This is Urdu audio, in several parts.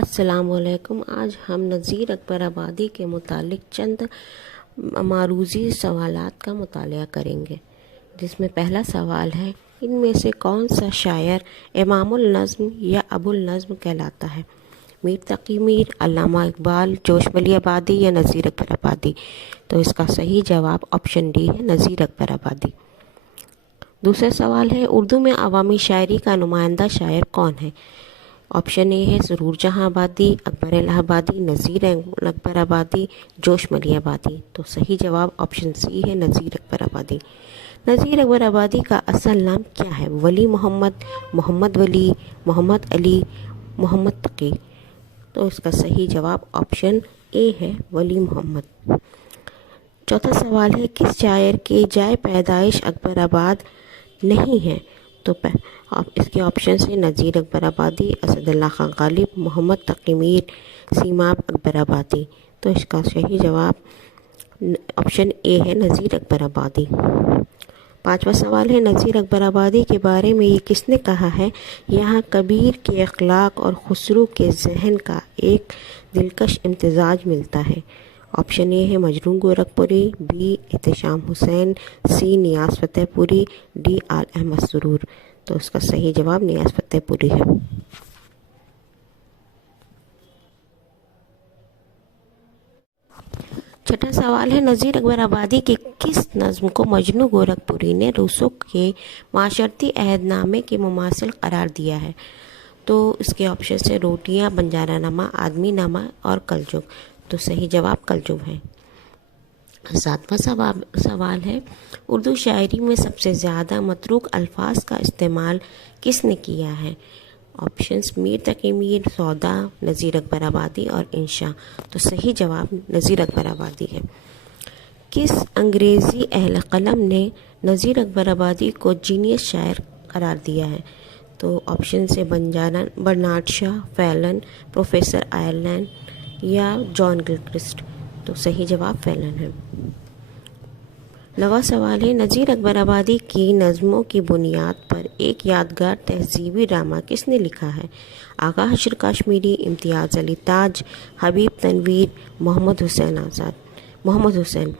السلام علیکم۔ آج ہم نذیر اکبر آبادی کے متعلق چند معروضی سوالات کا مطالعہ کریں گے، جس میں پہلا سوال ہے، ان میں سے کون سا شاعر امام النظم یا ابو النظم کہلاتا ہے؟ میر تقی میر، علامہ اقبال، جوش ملی آبادی یا نذیر اکبر آبادی؟ تو اس کا صحیح جواب آپشن ڈی ہے، نذیر اکبر آبادی۔ دوسرا سوال ہے، اردو میں عوامی شاعری کا نمائندہ شاعر کون ہے؟ آپشن اے ہے سرور جہاں آبادی، اکبر الہ آبادی، نذیر اکبر آبادی، جوش ملی آبادی۔ تو صحیح جواب آپشن سی ہے، نذیر اکبر آبادی۔ نذیر اکبر آبادی کا اصل نام کیا ہے؟ ولی محمد، محمد ولی، محمد علی، محمد تقی؟ تو اس کا صحیح جواب آپشن اے ہے، ولی محمد۔ چوتھا سوال ہے، کس شاعر کے جائے پیدائش اکبر آباد نہیں ہے؟ تو اس کے آپشنز ہیں، نذیر اکبر آبادی، اسد اللہ خان غالب، محمد تقی میر، سیماب اکبر آبادی۔ تو اس کا صحیح جواب آپشن اے ہے، نذیر اکبر آبادی۔ پانچواں سوال ہے، نذیر اکبر آبادی کے بارے میں یہ کس نے کہا ہے؟ یہاں کبیر کے اخلاق اور خسرو کے ذہن کا ایک دلکش امتزاج ملتا ہے۔ آپشن اے ہے مجنوں گورکھپوری، بی احتشام حسین، سی نیاز فتح پوری، ڈی آل احمد سرور؟ تو اس کا صحیح جواب نیاز فتح پوری ہے۔ چھٹا سوال ہے، نذیر اکبر آبادی کے کس نظم کو مجنوں گورکھپوری نے روسو کے معاشرتی عہد نامے کے مماثل قرار دیا ہے؟ تو اس کے آپشن سے روٹیاں، بنجارہ نامہ، آدمی نامہ اور کلجگ؟ تو صحیح جواب کلجگ ہے۔ ساتواں سوال ہے، اردو شاعری میں سب سے زیادہ متروک الفاظ کا استعمال کس نے کیا ہے؟ آپشنز میر تقی میر، سودا، نذیر اکبر آبادی اور انشا؟ تو صحیح جواب نذیر اکبر آبادی ہے۔ کس انگریزی اہل قلم نے نذیر اکبر آبادی کو جینیس شاعر قرار دیا ہے؟ تو آپشن سے برنارڈ شاہ، فیلن، پروفیسر آئرلینڈ یا جان گلکرسٹ؟ تو صحیح جواب فیلن ہے۔ نواں سوال ہے، نذیر اکبر آبادی کی نظموں کی بنیاد پر ایک یادگار تہذیبی ڈرامہ کس نے لکھا ہے؟ آغا حشر کاشمیری، امتیاز علی تاج، حبیب تنویر، محمد حسین آزاد؟ محمد حسین۔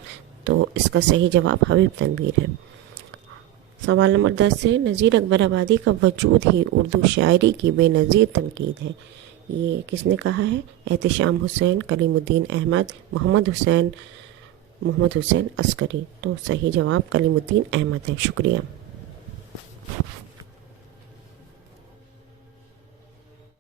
تو اس کا صحیح جواب حبیب تنویر ہے۔ سوال نمبر 10 ہے، نذیر اکبر آبادی کا وجود ہی اردو شاعری کی بے نظیر تنقید ہے، یہ کس نے کہا ہے؟ احتشام حسین، کلیم الدین احمد، محمد حسین عسکری؟ تو صحیح جواب کلیم الدین احمد ہے۔ شکریہ۔